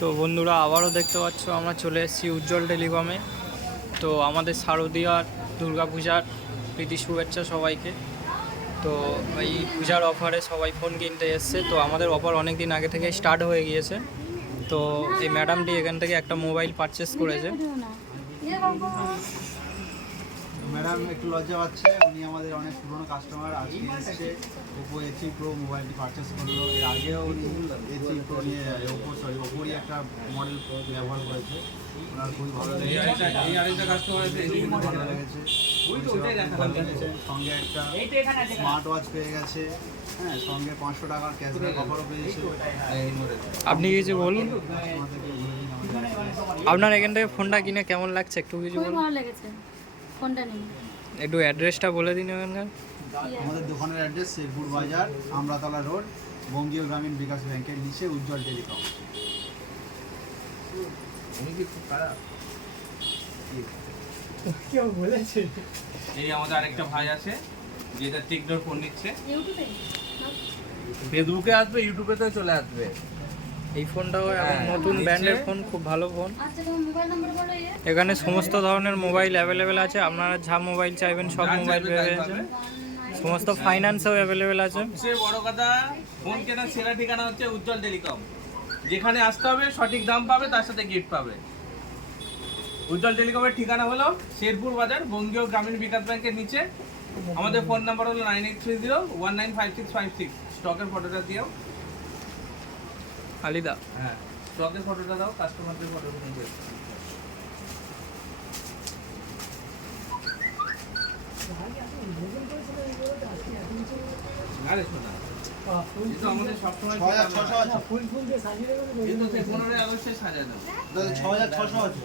তো বন্ধুরা আবারও দেখতে পাচ্ছ আমরা চলে এসেছি উজ্জ্বল টেলিকমে। তো আমাদের শারদীয়ার দুর্গাপূজার প্রীতি শুভেচ্ছা সবাইকে। তো এই পূজার অফারে সবাই ফোন কিনতে এসছে। তো আমাদের অফার অনেক দিন আগে থেকে স্টার্ট হয়ে গিয়েছে। তো এই ম্যাডামটি এখান থেকে একটা মোবাইল পারচেস করেছে। ম্যাডাম একটু লজ্জা পাচ্ছে, উনি আমাদের অনেক পুরনো কাস্টমার। আজকে এসছে ওপো A3 প্রো মোবাইলটি পারচেস করলো। এর আগেও উনি A3 প্রো নিয়ে ওপোরই একটা মডেল ব্যবহার করেছে, ওনার খুবই ভালো লেগেছে। ভালো লেগেছে। সঙ্গে একটা স্মার্ট ওয়াচ পেয়ে গেছে, হ্যাঁ, সঙ্গে 500 টাকার ক্যাশব্যাক অফারও পেয়েছে। আপনি কিছু বলুন, আপনার এখান থেকে ফোনটা কিনে কেমন লাগছে একটু কিছু বলুন। ভালো লেগেছে ফোনটা নিয়ে। একটু অ্যাড্রেসটা বলে দিন এখানকার। আমাদের দোকানের অ্যাড্রেস শেরপুর বাজার, আমরাতলা রোড, বঙ্গীয় গ্রামীণ বিকাশ ব্যাংকের নিচে, উজ্জ্বল টেলিকম। কেউ বলেছে এই আমাদের আরেকটা ভাই আছে যেটা টেকনোর ফোন নিচ্ছে, ইউটিউবে ফেসবুকে আসবে, ইউটিউবেতে চলে আসবে। এই ফোনটাও এখন নতুন ব্র্যান্ডের ফোন, খুব ভালো ফোন। আচ্ছা তোমার মোবাইল নাম্বার বলো। এখানে সমস্ত ধরনের মোবাইল অ্যাভেলেবেল আছে। আপনারা যা মোবাইল চাইবেন সব মোবাইল পেয়ে যাবেন। সমস্ত ফাইন্যান্সও অ্যাভেলেবেল আছে। সবচেয়ে বড় কথা, ফোন কেনার সেরা ঠিকানা হচ্ছে উজ্জ্বল টেলিকম। যেখানে আসতে হবে সঠিক দাম পাবে, তার সাথে গিফট পাবে। উজ্জ্বল টেলিকমের ঠিকানা হলো শেরপুর বাজার, বঙ্গীয় গ্রামীণ বিকাশ ব্যাংকের নিচে। আমাদের ফোন নাম্বার হলো 9830195656। স্টকের ফটোটা দিও। আলিদা, হ্যাঁ, স্টকের ফটোটা দাও, কাস্টমারদের ফটোটা দিও। আরে শোনা, কিন্তু আমাদের সবসময় 6600 আছে, কিন্তু 15 আগস্টে সাজানো। 6600 আছে।